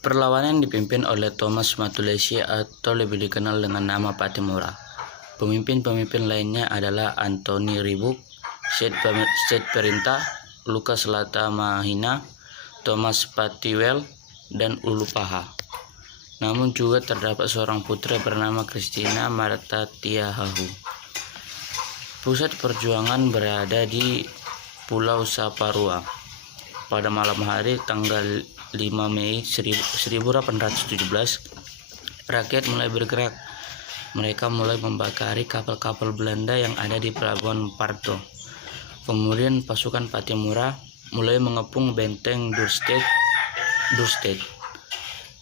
Perlawanan dipimpin oleh Thomas Matulesi atau lebih dikenal dengan nama Patimura. Pemimpin-pemimpin lainnya adalah Antoni Ribuk, Syed Perintah, Lukas Latamahina, Thomas Patiwel, dan Ulupaha. Namun juga terdapat seorang putri bernama Christina Marta Tiahahu. Pusat perjuangan berada di Pulau Saparua. Pada malam hari tanggal 5 Mei 1817, rakyat mulai bergerak. Mereka mulai membakari kapal-kapal Belanda yang ada di pelabuhan Parto. Kemudian pasukan Patimura mulai mengepung benteng Dorstad.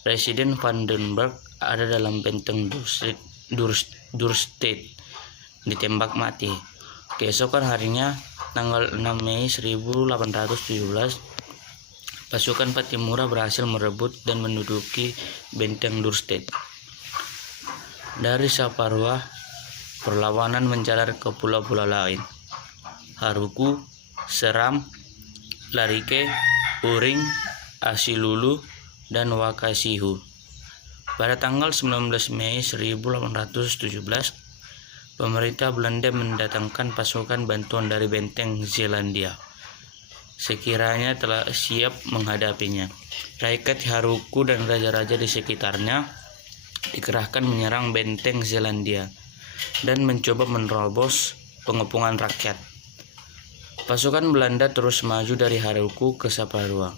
Presiden Vandenberg ada dalam benteng Dorstad, ditembak mati. Keesokan harinya, tanggal 6 Mei 1817, pasukan Patimura berhasil merebut dan menduduki benteng Dorstad. Dari Saparua, perlawanan menjalar ke pulau-pulau lain: Haruku, Seram, Larike, Uring, Asilulu, dan Wakasihu. Pada tanggal 19 Mei 1817, pemerintah Belanda mendatangkan pasukan bantuan dari benteng Zeelandia. Sekiranya telah siap menghadapinya, rakyat Haruku dan raja-raja di sekitarnya dikerahkan menyerang benteng Zeelandia dan mencoba menerobos pengepungan rakyat. Pasukan Belanda terus maju dari Haruku ke Saparua.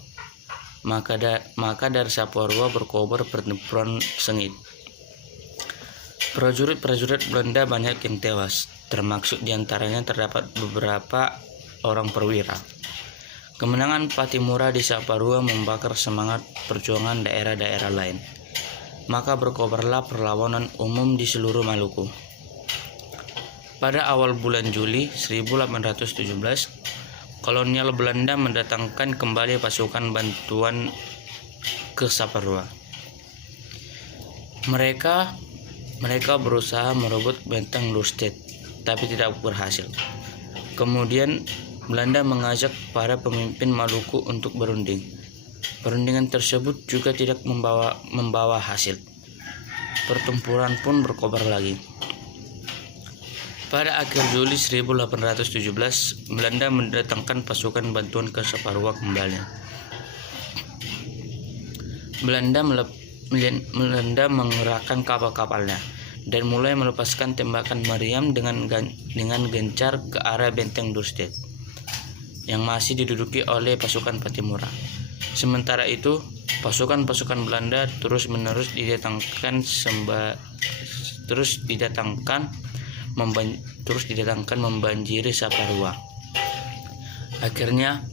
Maka dari Saparua berkobar pertempuran sengit. Prajurit-prajurit Belanda banyak yang tewas, termasuk diantaranya terdapat beberapa orang perwira. Kemenangan Patimura di Saparua membakar semangat perjuangan daerah-daerah lain. Maka berkobarlah perlawanan umum di seluruh Maluku. Pada awal bulan Juli 1817, kolonial Belanda mendatangkan kembali pasukan bantuan ke Saparua. Mereka berusaha merebut benteng Dorstad, tapi tidak berhasil. Kemudian Belanda mengajak para pemimpin Maluku untuk berunding. Perundingan tersebut juga tidak membawa hasil. Pertempuran pun berkobar lagi. Pada akhir Juli 1817, Belanda mendatangkan pasukan bantuan ke Saparua kembali. Belanda mengerahkan kapal-kapalnya dan mulai melepaskan tembakan meriam dengan gencar ke arah benteng Dorstad yang masih diduduki oleh pasukan Patimura. Sementara itu, pasukan-pasukan Belanda terus didatangkan membanjiri Saparua. Akhirnya,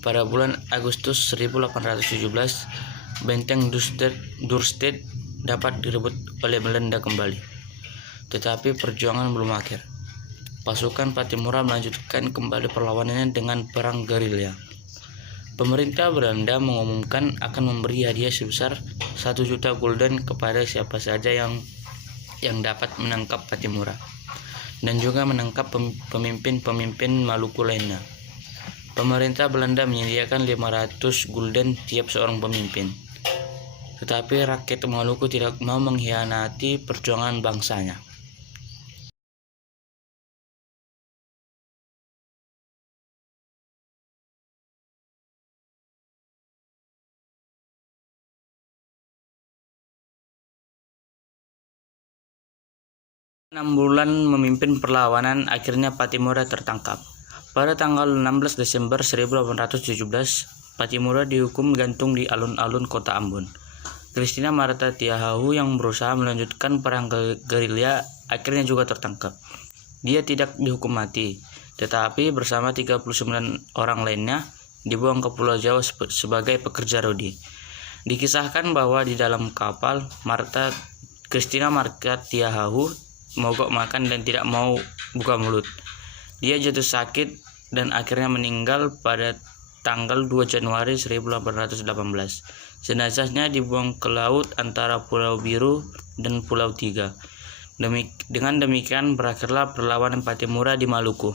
pada bulan Agustus 1817, benteng Dorstad dapat direbut oleh Belanda kembali. Tetapi perjuangan belum akhir. Pasukan Patimura melanjutkan kembali perlawanannya dengan perang gerilya. Pemerintah Belanda mengumumkan akan memberi hadiah sebesar 1 juta gulden kepada siapa saja yang dapat menangkap Patimura dan juga menangkap pemimpin-pemimpin Maluku lainnya. Pemerintah Belanda menyediakan 500 gulden tiap seorang pemimpin. Tetapi rakyat Maluku tidak mau mengkhianati perjuangan bangsanya. Enam bulan memimpin perlawanan, akhirnya Patimura tertangkap. Pada tanggal 16 Desember 1817, Patimura dihukum gantung di alun-alun kota Ambon. Christina Marta Tiahahu yang berusaha melanjutkan perang gerilya akhirnya juga tertangkap. Dia tidak dihukum mati, tetapi bersama 39 orang lainnya dibuang ke Pulau Jawa sebagai pekerja rodi. Dikisahkan bahwa di dalam kapal, Christina Marta Tiahahu mogok makan dan tidak mau buka mulut. Dia jatuh sakit dan akhirnya meninggal pada tanggal 2 Januari 1818. Jenazahnya dibuang ke laut antara Pulau Biru dan Pulau Tiga. Dengan demikian berakhirlah perlawanan Patimura di Maluku.